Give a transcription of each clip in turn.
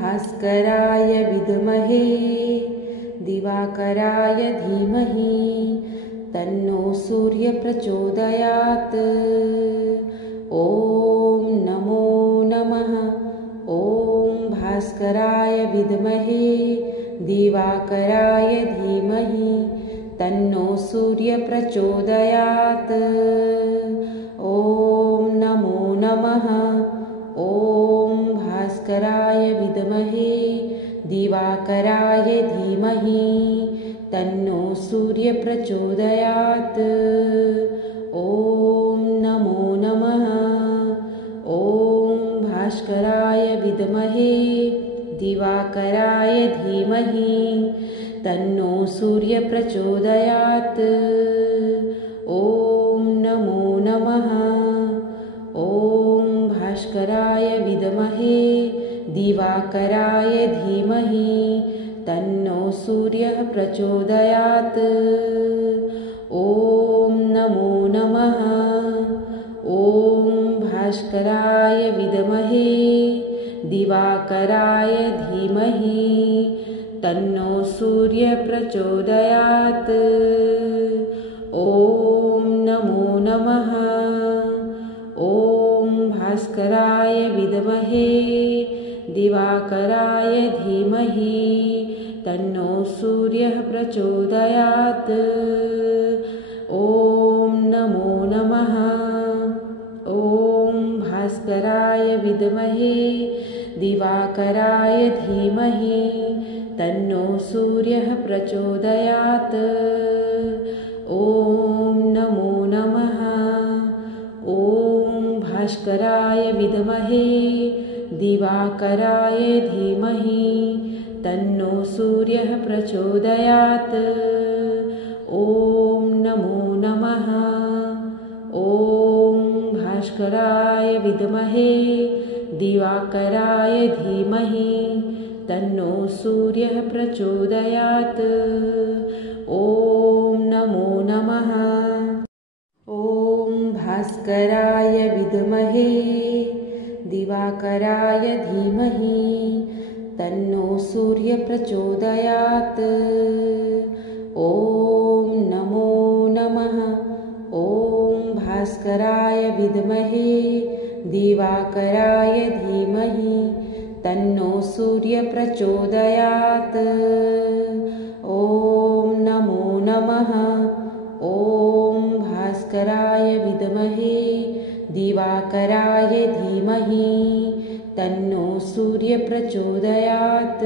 भास्कराय विद्महे दिवाकराय धीमहि तन्नो सूर्यः प्रचोदयात्। ॐ नमो नमः। ॐ भास्कराय विद्महे दिवाकराय धीमहि तन्नो सूर्यः प्रचोदयात्। ॐ नमो नमः। ॐ भास्कराय विद्महे दिवाकराय धीमहि तन्नो सूर्यः प्रचोदयात्। ॐ नमो नमः। ॐ भास्कराय विद्महे दिवाकराय धीमहि तन्नो सूर्यः प्रचोदयात्। ॐ नमो नमः। ॐ भास्कराय विद्महे दिवाकराय धीमहि तन्नो सूर्यः प्रचोदयात्। ॐ नमो नमः। ॐ भास्कराय विद्महे दिवाकराय धीमहि तन्नो सूर्यः प्रचोदयात्। ॐ नमो नमः। ॐ भास्कराय विद्महे दिवाकराय धीमहि तन्नो सूर्यः प्रचोदयात्। ॐ नमो नमः। ॐ भास्कराय विद्महे दिवाकराय धीमहि तन्नो सूर्यः प्रचोदयात्। ॐ नमो नमः। ॐ भास्कराय विद्महे दिवाकराय धीमहि तन्नो सूर्यः प्रचोदयात्। ॐ नमो नमः। ॐ भास्कराय विद्महे दिवाकराय धीमहि तन्नो सूर्यः प्रचोदयात्। ॐ नमो नमः। ॐ भास्कराय विद्महे दिवाकराय धीमहि तन्नो सूर्यः प्रचोदयात्। ॐ नमो नमः। ॐ भास्कराय विद्महे दिवाकराय धीमहि तन्नो सूर्यः प्रचोदयात्। ॐ नमो नमः। ॐ भास्कराय विद्महे दिवाकराय धीमहि तन्नो सूर्यः प्रचोदयात्।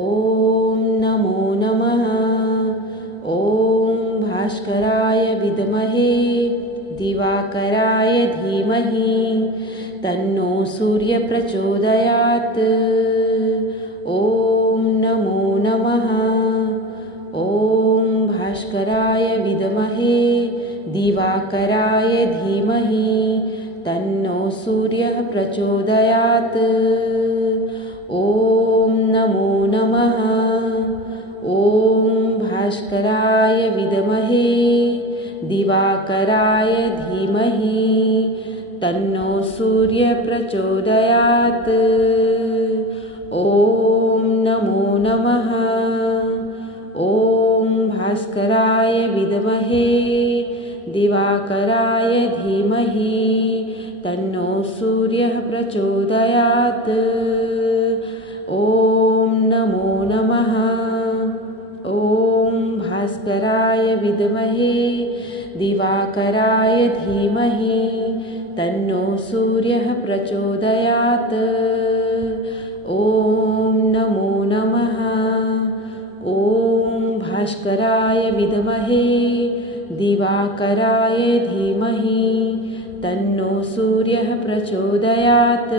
ॐ नमो नमः। ॐ भास्कराय विद्महे दिवाकराय धीमहि तन्नो सूर्यः प्रचोदयात्। ॐ नमो नमः। ॐ भास्कराय विद्महे दिवाकराय धीमहि तन्नो सूर्यः प्रचोदयात्। ॐ नमो नमः। ॐ भास्कराय विद्महे दिवाकराय धीमहि तन्नो सूर्यः प्रचोदयात्। ॐ नमो नमः। ॐ भास्कराय विद्महे दिवाकराय धीमहि तन्नो सूर्यः प्रचोदयात्। ॐ नमो नमः। ॐ भास्कराय विद्महे दिवाकराय धीमहि तन्नो सूर्यः प्रचोदयात्। ॐ नमो नमः। ॐ भास्कराय विद्महे दिवाकराय धीमहि तन्नो सूर्यः प्रचोदयात्।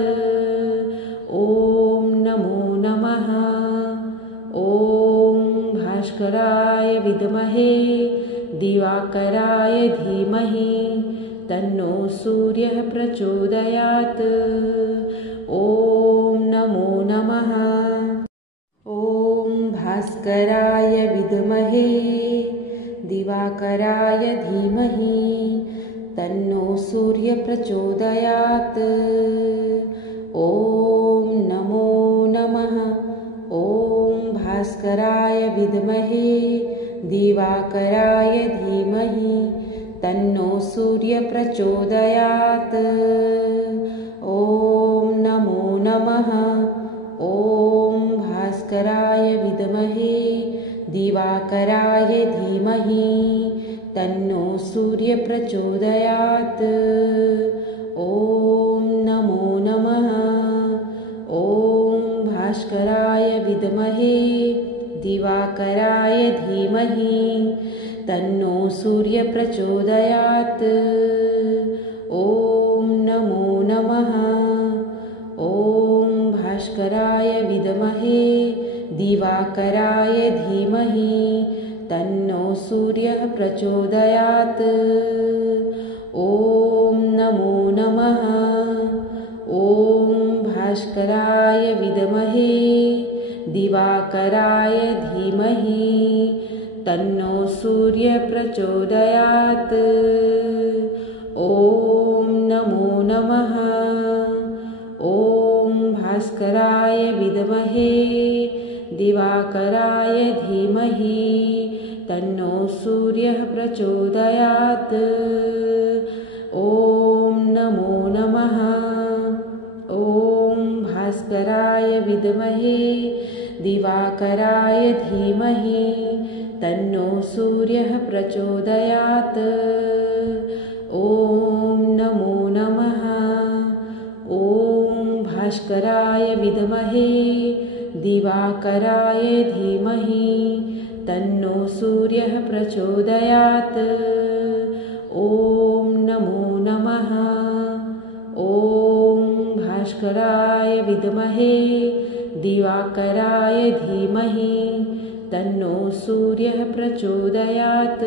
ॐ नमो नमः। ॐ भास्कराय विद्महे दिवाकराय धीमहि तन्नो सूर्यः प्रचोदयात्। ॐ नमो नमः। ॐ भास्कराय विद्महे दिवाकराय धीमहि तन्नो सूर्यः प्रचोदयात्। ॐ नमो भास्कराय विद्महे दिवाकराय धीमहि तन्नो सूर्यः प्रचोदयात्। ॐ नमो नमः। ॐ भास्कराय विद्महे दिवाकराय धीमहि तन्नो सूर्यः प्रचोदयात्। ॐ नमो नमः। ॐ भास्कराय विद्महे दिवाकराय धीमहि तन्नो सूर्यः प्रचोदयात्। ॐ नमो नमः। ॐ भास्कराय विद्महे दिवाकराय धीमहि तन्नो सूर्यः प्रचोदयात्। ॐ नमो नमः। ॐ भास्कराय विद्महे दिवाकराय धीमहि तन्नो सूर्यः प्रचोदयात्। ॐ नमो नमः। ॐ भास्कराय विद्महे दिवाकराय धीमहि तन्नो सूर्यः प्रचोदयात्। ॐ नमो नमः। ॐ भास्कराय विद्महे दिवाकराय धीमहि तन्नो सूर्यः प्रचोदयात्। ॐ नमो नमः। ॐ भास्कराय विद्महे दिवाकराय धीमहि तन्नो सूर्यः प्रचोदयात्। ॐ नमो नमः। ॐ भास्कराय विद्महे दिवाकराय धीमहि तन्नो सूर्यः प्रचोदयात्।